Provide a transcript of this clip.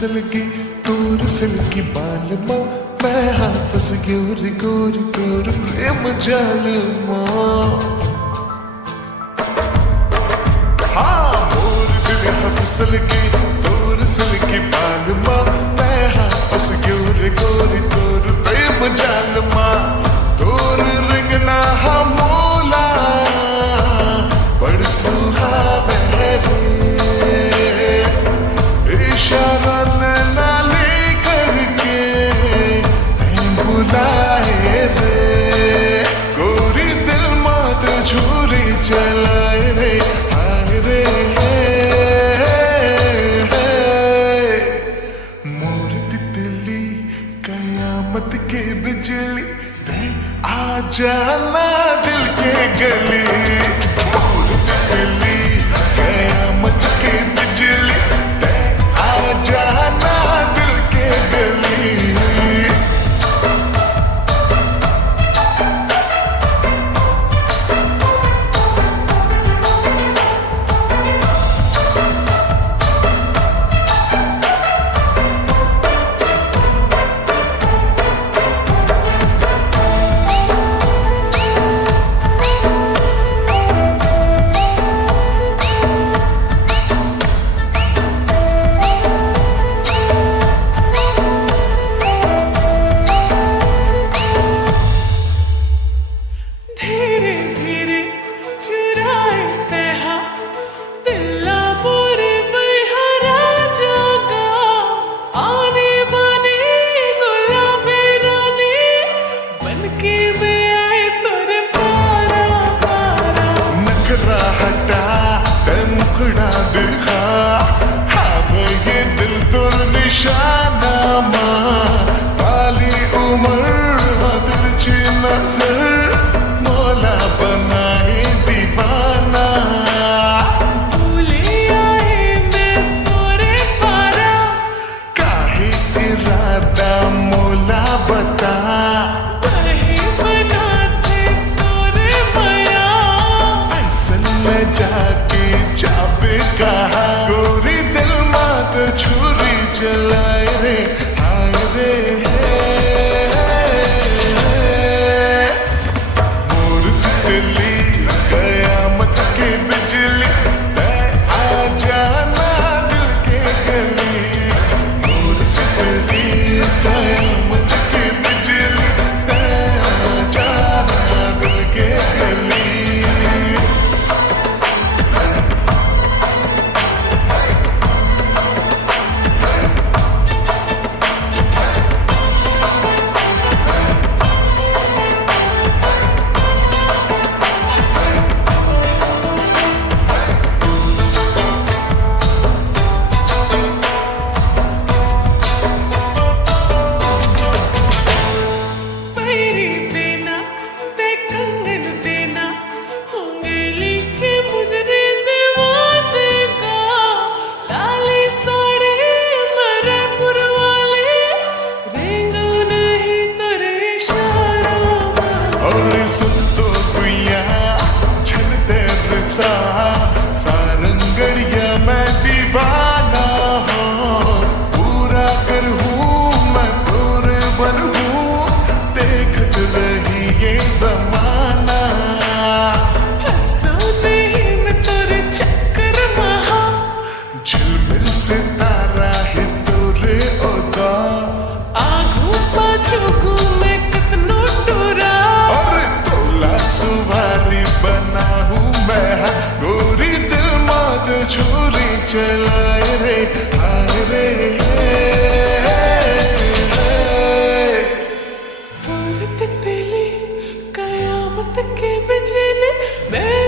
फिसलगी तोर सिल्की बाल माँ मैं हाँ फंस गोरी गोरी तोर प्रेम जाल माँ हाँ मोर दिल हाँ फिसलगी तोर सिल्की बाल माँ मैं हाँ फंस गोरी गोरी तोर प्रेम जाल माँ तोर रिंगना हाँ मोला बड़ सुहावे इशारा नैना ले करके बुलाए रे गोरी दिल मात छुरी चलाए रे आए रे मोर तितली कयामत के बिजली दे आ जाना दिल के गली मोर तितली कयामत के बिजली जाना दिल के गली हटा मुखड़ा दिखा हाँ ये दिल तुर निशाना माँ पाली उम्र तिरछी नजर मौला बनाए दीवाना भूले आए मैं तोरे पारा काहे इरादा मौला बता जाके जाबे कहा गोरी दिल मात छुरी चलाए रे हाय रे मोर तितली कयामत के बिजली आ जाना दिल के गली मोर तितली कयामत के बिजली आ जाना दिल के गली सुन तो गुया छलते रसा सारंगड़िया मैं दीवाना हूँ पूरा कर हूँ मैं तोरे बन हूँ देखत रही ये जमाना हंसा नहीं मैं तोरे चक्कर महा झिलमिल सितारा है तोरे ओदा आगू पाछू घूमे कितनो टूरा सुवारी बना हूँ मैं गोरी दिल मात छुरी चलाए रे हाय रे तोर तितली कयामत के बिजली मैं